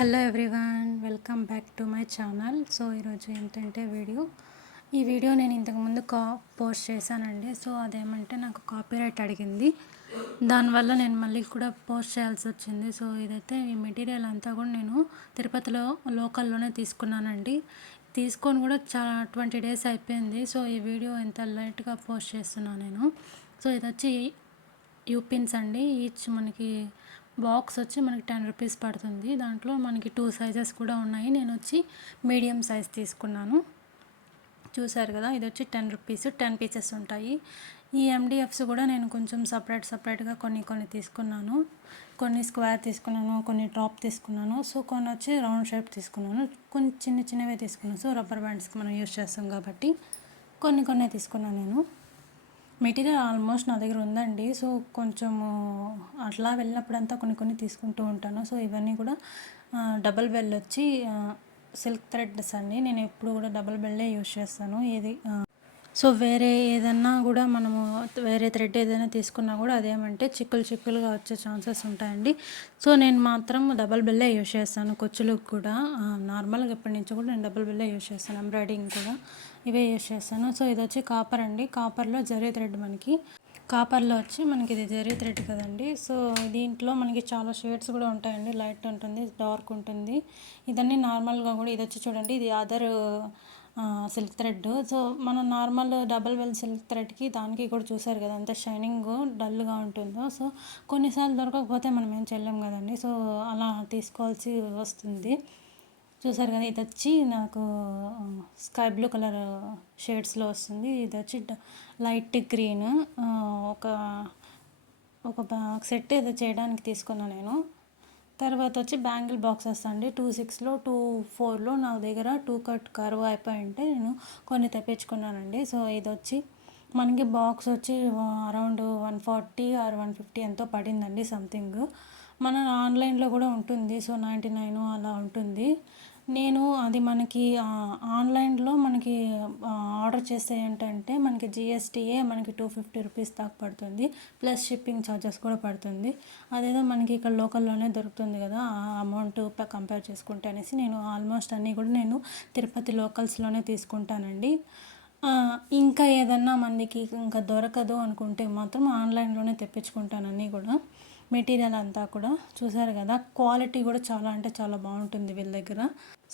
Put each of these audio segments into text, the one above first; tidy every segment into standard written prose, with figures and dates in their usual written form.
Hello everyone, welcome back to my channel. So ఈరోజు ఏంటంటే ఈ వీడియో నేను ఇంతకుముందు పోస్ట్ చేశానండి. సో అదేమంటే నాకు కాపీరైట్ అడిగింది, దానివల్ల నేను మళ్ళీ కూడా పోస్ట్ చేయాల్సి వచ్చింది. సో ఇదైతే ఈ మెటీరియల్ అంతా కూడా నేను తిరుపతిలో లోకల్లోనే తీసుకున్నానండి. తీసుకొని కూడా చాలా 20 days అయిపోయింది. సో ఈ వీడియో ఎంత లేట్గా పోస్ట్ చేస్తున్నాను నేను. సో ఇది వచ్చి యూపిన్స్ అండి. ఈచ్ మనకి బాక్స్ వచ్చి మనకి 10 రూపీస్ పడుతుంది. దాంట్లో మనకి 2 సైజెస్ కూడా ఉన్నాయి. నేను వచ్చి మీడియం సైజ్ తీసుకున్నాను. చూసారు కదా, ఇది వచ్చి 10 రూపీస్, 10 పీసెస్ ఉంటాయి. ఈ ఎండిఎఫ్స్ కూడా నేను కొంచెం సపరేట్గా కొన్ని తీసుకున్నాను. కొన్ని స్క్వేర్ తీసుకున్నాను, కొన్ని డ్రాప్ తీసుకున్నాను. సో కొన్ని వచ్చి రౌండ్ షేప్ తీసుకున్నాను, కొన్ని చిన్నవే తీసుకున్నాను. సో రబ్బర్ బ్యాండ్స్కి మనం యూజ్ చేస్తాం కాబట్టి కొన్ని తీసుకున్నాను నేను. మెటీరియల్ ఆల్మోస్ట్ నా దగ్గర ఉందండి. సో కొంచెము అట్లా వెళ్ళినప్పుడంతా కొన్ని తీసుకుంటూ ఉంటాను. సో ఇవన్నీ కూడా డబల్ బెల్ వచ్చి సిల్క్ థ్రెడ్స్ అండి. నేను ఎప్పుడు కూడా డబల్ బెల్లే యూజ్ చేస్తాను. సో వేరే ఏదన్నా కూడా మనము వేరే థ్రెడ్ ఏదైనా తీసుకున్నా కూడా అదేమంటే చిక్కులుగా వచ్చే ఛాన్సెస్ ఉంటాయండి. సో నేను మాత్రం డబల్ బెల్లే యూజ్ చేస్తాను. కుచ్చులకు కూడా నార్మల్గా ఎప్పటి నుంచో కూడా నేను డబల్ బెల్లే యూజ్ చేస్తాను. ఎంబ్రాయిడింగ్ కూడా ఇవే యూజ్ చేస్తాను. సో ఇది వచ్చి కాపర్ అండి. కాపర్లో జరీ థ్రెడ్ కాపర్లో వచ్చి మనకి ఇది జరీ థ్రెడ్ కదండి. సో దీంట్లో మనకి చాలా షేడ్స్ కూడా ఉంటాయండి. లైట్ ఉంటుంది, డార్క్ ఉంటుంది. ఇదన్నీ నార్మల్గా కూడా ఇది వచ్చి చూడండి, ఇది అదర్ సిల్క్ థ్రెడ్. సో మనం నార్మల్ డబల్ బెల్ సిల్క్ థ్రెడ్కి దానికి కూడా చూసారు కదా ఎంత షైనింగ్ డల్గా ఉంటుందో. సో కొన్నిసార్లు దొరకకపోతే మనం ఏం చేయలేం కదండి. సో అలా తీసుకోవాల్సి వస్తుంది. చూసారు కదా, ఇది వచ్చి నాకు స్కై బ్లూ కలర్ షేడ్స్లో వస్తుంది. ఇది వచ్చి లైట్ గ్రీన్. ఒక సెట్ ఏదో చేయడానికి తీసుకున్నాను నేను. తర్వాత వచ్చి బ్యాంగిల్ బాక్సెస్ అండి. 2/6లో 2/4లో నా దగ్గర 2 కట్ కర్వ్ అయిపోయి ఉంటే నేను కొన్ని తెప్పించుకున్నానండి. సో ఇది వచ్చి మనకి బాక్స్ వచ్చి అరౌండ్ 140 or 150 ఎంతో పడిందండి సంథింగ్. మన ఆన్లైన్లో కూడా ఉంటుంది. సో 99 అలా ఉంటుంది. నేను అది మనకి ఆన్లైన్లో మనకి ఆర్డర్ చేస్తే ఏంటంటే మనకి జిఎస్టీఏ మనకి 250 రూపీస్ దాకా పడుతుంది, ప్లస్ షిప్పింగ్ ఛార్జెస్ కూడా పడుతుంది. అదేదో మనకి ఇక్కడ లోకల్లోనే దొరుకుతుంది కదా, ఆ అమౌంట్ కంపేర్ చేసుకుంటే అనేసి నేను ఆల్మోస్ట్ అన్నీ కూడా నేను తిరుపతి లోకల్స్లోనే తీసుకుంటానండి. ఇంకా ఏదన్నా మనకి ఇంకా దొరకదు అనుకుంటే మాత్రం ఆన్లైన్లోనే తెప్పించుకుంటాను అన్నీ కూడా. మెటీరియల్ అంతా కూడా చూసారు కదా, క్వాలిటీ కూడా చాలా అంటే చాలా బాగుంటుంది వీళ్ళ దగ్గర.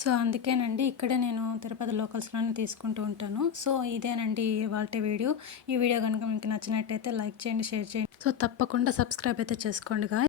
సో అందుకేనండి ఇక్కడే నేను తిరుపతి లోకల్స్లోనే తీసుకుంటూ ఉంటాను. సో ఇదేనండి ఇవాల్టి వీడియో. ఈ వీడియో కనుక మీకు నచ్చినట్టయితే లైక్ చేయండి, షేర్ చేయండి. సో తప్పకుండా సబ్స్క్రైబ్ అయితే చేసుకోండి.